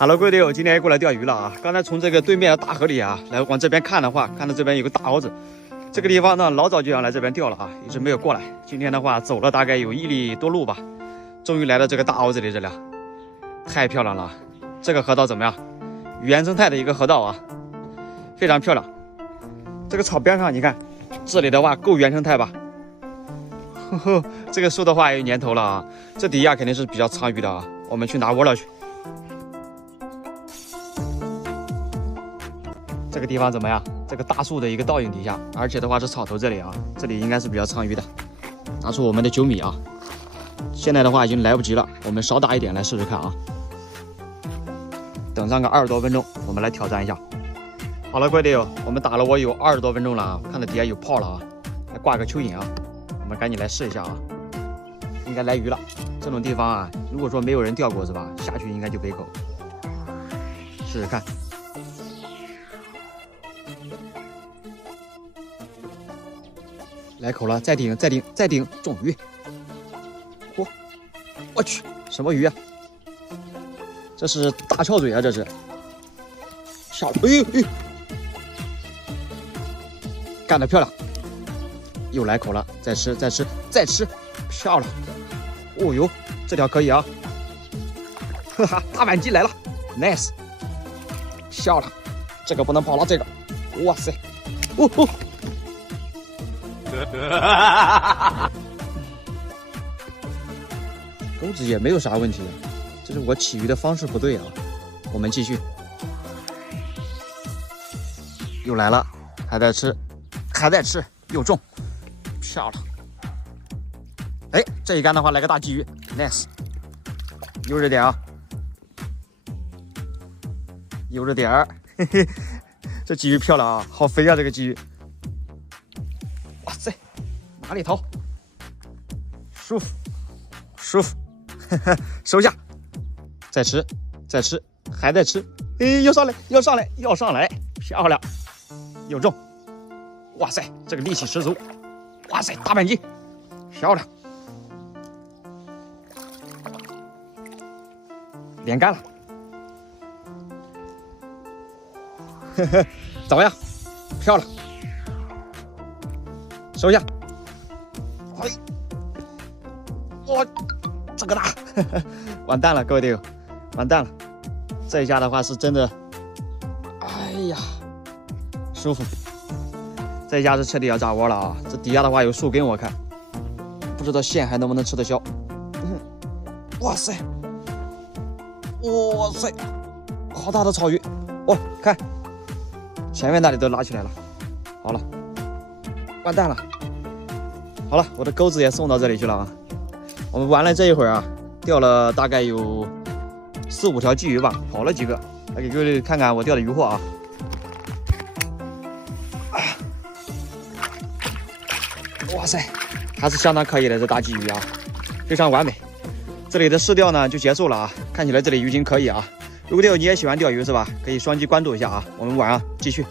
Hello， 各位队友，今天也过来钓鱼了啊！刚才从这个对面的大河里啊，来往这边看的话，看到这边有个大鳌子，这个地方呢老早就想来这边钓了啊，一直没有过来。今天的话走了大概有1里多路吧，终于来到这个大鳌子里这里了，太漂亮了！这个河道怎么样？原生态的一个河道啊，非常漂亮。这个草边上你看，这里的话够原生态吧？呵呵，这个树的话也有年头了啊，这底下肯定是比较藏鱼的啊，我们去拿窝了去。这个地方怎么样？这个大树的一个倒影底下，而且的话是草头这里啊，这里应该是比较藏鱼的。拿出我们的9米啊，现在的话已经来不及了，我们稍大一点来试试看啊。等上个20多分钟，我们来挑战一下。好了，各位队友，我们打了我有20多分钟了啊，看到底下有泡了啊，来挂个蚯蚓啊，我们赶紧来试一下啊，应该来鱼了。这种地方啊，如果说没有人钓过是吧，下去应该就给口，试试看。来口了，再顶，中鱼！嚯，我去，什么鱼啊？这是大翘嘴啊，这是。下了，哎，干得漂亮！又来口了，再吃，漂亮！哦呦，这条可以啊！哈哈，大板鸡来了 ，nice， 漂亮！这个不能跑了，这个，哇塞，哦。钩子也没有啥问题，这是我起鱼的方式不对啊。我们继续，又来了，还在吃，又中，漂亮！哎，这一竿的话来个大鲫鱼 ，nice， 悠着点啊，悠着点儿，嘿嘿，这鲫鱼漂亮啊，好肥啊，这个鲫鱼。哇塞，哪里逃？舒服，收下，再吃，还在吃，哎，要上来，漂亮，又中，哇塞，这个力气十足，哇塞，大板鸡，漂亮，连干了，怎么样？漂亮。收下，哎，哇，这个大，完蛋了，各位队友，完蛋了，这一下的话是真的，哎呀，舒服，这一下是彻底要炸窝了啊！这底下的话有树根，我看，不知道线还能不能吃得消。哇塞，好大的草鱼，哇，看，前面那里都拉起来了，好了。完蛋了，好了，我的钩子也送到这里去了啊。我们玩了这一会儿啊，钓了大概有4、5条鲫鱼吧，跑了几个，来给各位看看我钓的鱼货啊。哇塞，还是相当可以的这大鲫鱼啊，非常完美。这里的试钓呢就结束了啊，看起来这里鱼情可以啊。如果队友你也喜欢钓鱼是吧，可以双击关注一下啊，我们晚上继续。